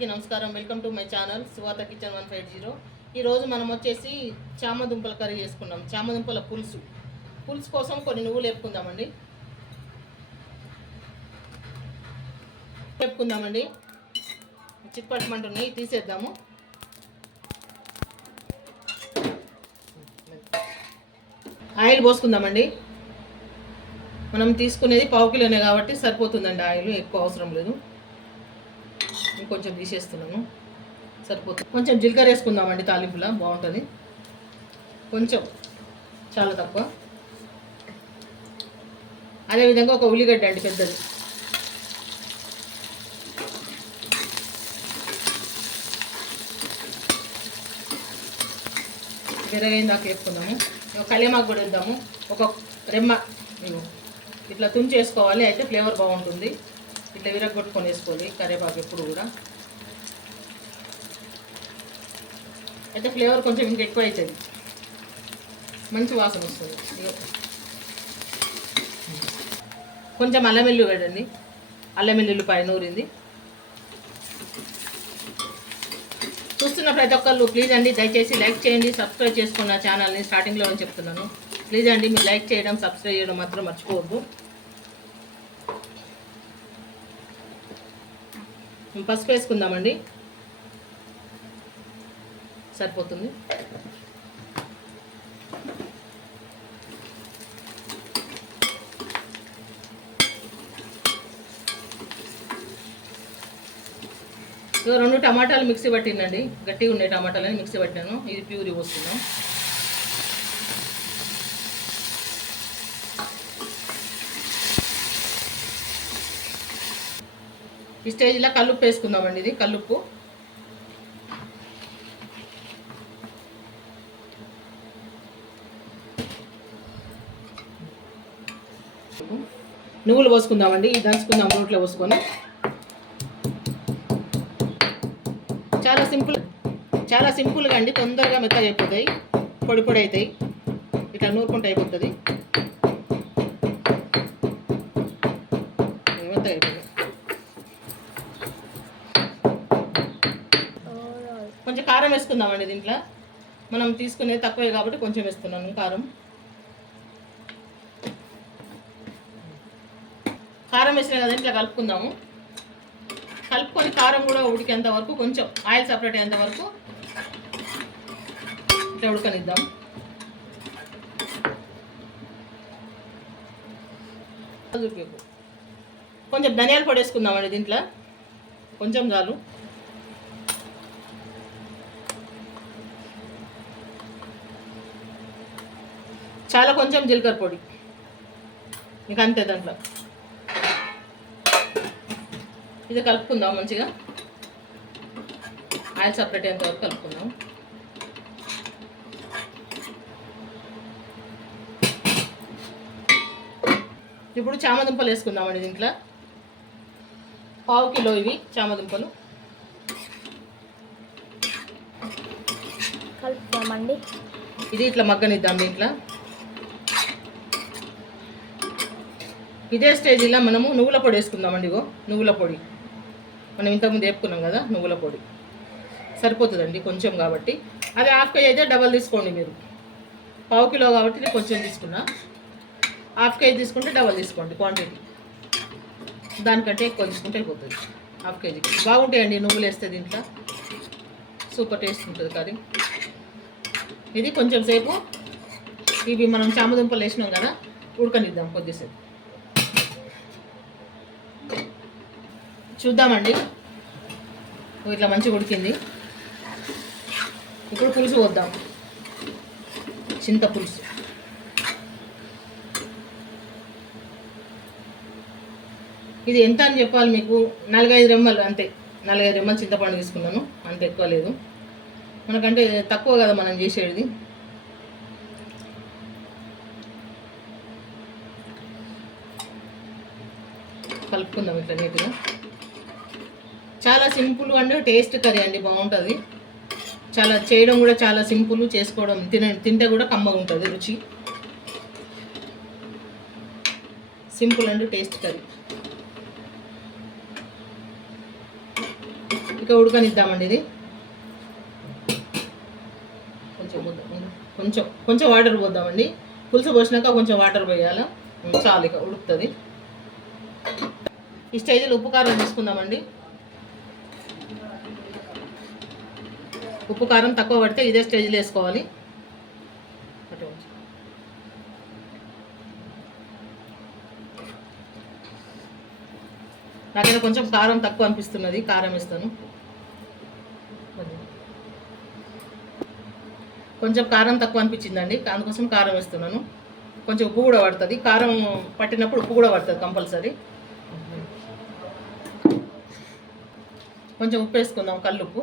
అందరికీ నమస్కారం. Welcome to my channel సువాత kitchen one five zero. ఈరోజు మనం వచ్చేసి చామదుంపల కర్రీ చేసుకున్నాం చామదుంపల పులుసు. పులుసు కోసం కొన్ని నువ్వులు వేపుకుందామండి. వేపుకుందామండి. చిట్పట్టమంటున్నాయి తీసేద్దాము. ఆయిల్ పోసుకుందామండి. మనం తీసుకునేది పావు కిలోనే కాబట్టి సరిపోతుందండి ఆయిల్ ఎక్కువ అవసరం లేదు. ఇంకొంచెం తీసేస్తున్నాను. సరిపోతుంది. కొంచెం జీలకర్ర వేసుకుందామండి తాలింపులా. బాగుంటుంది. కొంచెం చాలా తక్కువ. అదేవిధంగా ఒక ఉల్లిగడ్డ అండి పెద్దది. విరగైన దాకా వేసుకుందాము. ఒక కలియమాకు కూడా వేద్దాము. ఒక రెమ్మ ఇగో ఇట్లా తుంచేసుకోవాలి అయితే ఫ్లేవర్ బాగుంటుంది. ఇట్లా విరగొట్టుకొని వేసుకోవాలి కరివేపాకు ఎప్పుడు కూడా. అయితే ఫ్లేవర్ కొంచెం ఇంకా ఎక్కువ అవుతుంది. మంచి వాసన వస్తుంది. కొంచెం అల్లం వెల్లు వేడండి. అల్లం వెల్లుల్లిపాయ నూరింది. చూస్తున్న ప్రతి ఒక్కళ్ళు ప్లీజ్ అండి దయచేసి లైక్ చేయండి సబ్స్క్రైబ్ చేసుకున్న ఛానల్ని స్టార్టింగ్లో అని చెప్తున్నాను. ప్లీజ్ అండి మీరు లైక్ చేయడం సబ్స్క్రైబ్ చేయడం మాత్రం మర్చిపోవద్దు. పసుపు వేసుకుందామండి. సరిపోతుంది. రెండు టమాటాలు మిక్సీ పట్టిందండి. గట్టిగా ఉండే టమాటాలని మిక్సీ పట్టాను ఇది ప్యూరీ పోస్తున్నాం ఈ స్టేజ్లో కల్లుప్పు వేసుకుందామండి ఇది కల్లుప్పు. నువ్వులు పోసుకుందామండి ఇది దంచుకుందాం రోట్లో పోసుకొని. చాలా సింపుల్ చాలా సింపుల్గా అండి తొందరగా మెత్తగా అయిపోతాయి పొడి పొడి అవుతాయి. ఇట్లా నూరుకుంటే అయిపోతుంది. మెత్తగా అయిపోతుంది కొంచెం కారం వేసుకుందామండి దీంట్లో. మనం తీసుకునేది తక్కువే కాబట్టి కొంచెం వేస్తున్నాను కారం. కారం వేసిన కదా ఇట్లా కలుపుకుందాము. కలుపుకొని కారం కూడా ఉడికేంత వరకు కొంచెం ఆయిల్ సపరేట్ అయ్యేంత వరకు ఇట్లా ఉడకనిద్దాం. కొంచెం ధనియాల పొడి వేసుకుందామండి దీంట్లో. కొంచెం చాలు. చాలా కొంచెం జీలకర్ర పొడి. ఇంకా అంతే దాంట్లో. ఇది కలుపుకుందాం మంచిగా. ఆయిల్ సపరేట్ అయ్యేంత వరకు కలుపుకుందాం. ఇప్పుడు చామదుంపలు వేసుకుందామండి దీంట్లో. పావు కిలో ఇవి చామదుంపలు. కలుపుతామండి ఇది ఇట్లా మగ్గనిద్దాం దీంట్లో. ఇదే స్టేజ్లో మనము నువ్వుల పొడి వేసుకుందామండి ఇగో. నువ్వుల పొడి. మనం ఇంతకుముందు వేపుకున్నాం కదా నువ్వుల పొడి. సరిపోతుందండి కొంచెం కాబట్టి. అదే హాఫ్ కేజీ అయితే డబల్ తీసుకోండి మీరు. పావు కిలో కాబట్టి నేను కొంచెం తీసుకున్నా. హాఫ్ కేజీ తీసుకుంటే డబల్ తీసుకోండి క్వాంటిటీ. దానికంటే ఎక్కువ తీసుకుంటే అయిపోతుంది. హాఫ్ కేజీకి. బాగుంటాయండి నువ్వులు వేస్తే దీంట్లో. సూపర్ టేస్ట్ ఉంటుంది కర్రీ. ఇది కొంచెం సేపు ఇవి మనం చామదుంపలు వేసినాం కదా ఉడకనిద్దాం కొద్దిసేపు. చూద్దామండి. ఇట్లా మంచిగా ఉడికింది. ఇప్పుడు పులుసు వద్దాం చింత పులుసు ఇది ఎంత అని చెప్పాలి మీకు? నాలుగైదు రెమ్మలు అంతే. నాలుగైదు రెమ్మలు చింతపండు తీసుకున్నాను. అంత ఎక్కువ లేదు. మనకంటే తక్కువ కదా మనం చేసేది. కలుపుకుందాం ఇట్లా నీట్గా. చాలా సింపుల్ అండ్ టేస్ట్ కర్రీ అండి బాగుంటుంది. చాలా చేయడం కూడా చాలా సింపుల్ చేసుకోవడం తిన తింటే కూడా కమ్మగా ఉంటుంది రుచి. Simple and taste curry. ఇక ఉడకనిద్దామండి ఇది. కొంచెం కొంచెం కొంచెం వాటర్ పోద్దామండి. పులుసు పోసినాక కొంచెం వాటర్ పోయాలా? చాలు ఇక ఉడుకుతుంది. ఈ స్టేజ్లో ఉప్పు కారం తీసుకుందామండి. ఉప్పు కారం తక్కువ పడితే ఇదే స్టేజ్లో వేసుకోవాలి. అటు నాకైతే కొంచెం కారం తక్కువ అనిపిస్తున్నది కారం వేస్తాను. కొంచెం కారం తక్కువ అనిపించిందండి అందుకోసం కారం వేస్తున్నాను. కొంచెం ఉప్పు కూడా పడుతుంది కారం పట్టినప్పుడు ఉప్పు కూడా పడుతుంది కంపల్సరీ. కొంచెం ఉప్పు వేసుకుందాం కల్లుప్పు.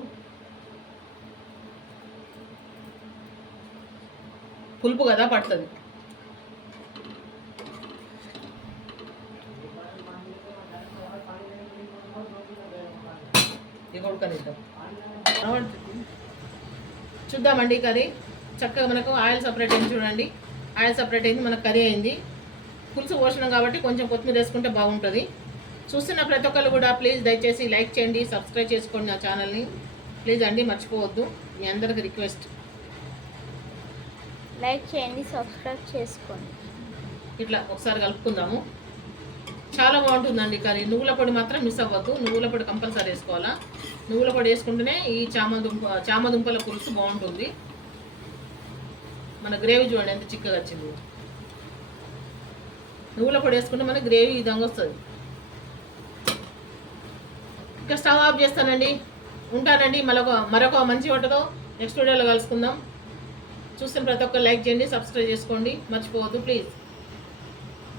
పులుపు కదా పడుతుంది. చూద్దామండి కర్రీ. చక్కగా మనకు ఆయిల్ సపరేట్ అయింది చూడండి. ఆయిల్ సపరేట్ అయింది మనకు కర్రీ అయింది. పులుసు పోషణం కాబట్టి కొంచెం కొత్తిమీర వేసుకుంటే బాగుంటుంది. చూస్తున్న ప్రతి ఒక్కరు కూడా ప్లీజ్ దయచేసి లైక్ చేయండి సబ్స్క్రైబ్ చేసుకోండి నా ఛానల్ని. ప్లీజ్ అండి మర్చిపోవద్దు. మీ అందరికి రిక్వెస్ట్. లైక్ చేయండి సబ్స్క్రైబ్ చేసుకోండి. ఇట్లా ఒకసారి కలుపుకుందాము. చాలా బాగుంటుందండి కానీ నువ్వుల పొడి మాత్రం మిస్ అవ్వద్దు. నువ్వుల పొడి కంపల్సరీ వేసుకోవాలా? నువ్వుల పొడి వేసుకుంటేనే ఈ చామదుంప చామదుంపల పులుసు బాగుంటుంది. మన గ్రేవీ చూడండి ఎంత చిక్కగా వచ్చింది. నువ్వుల పొడి వేసుకుంటే మన గ్రేవీ ఈ విధంగా వస్తుంది. ఇంకా స్టవ్ ఆఫ్ చేస్తానండి. ఉంటానండి. మరొక మరొక మంచి వంటతో నెక్స్ట్ వీడియోలో కలుసుకుందాం. చూస్తున్న ప్రతి ఒక్క లైక్ చేయండి సబ్స్క్రైబ్ చేసుకోండి. మర్చిపోవద్దు ప్లీజ్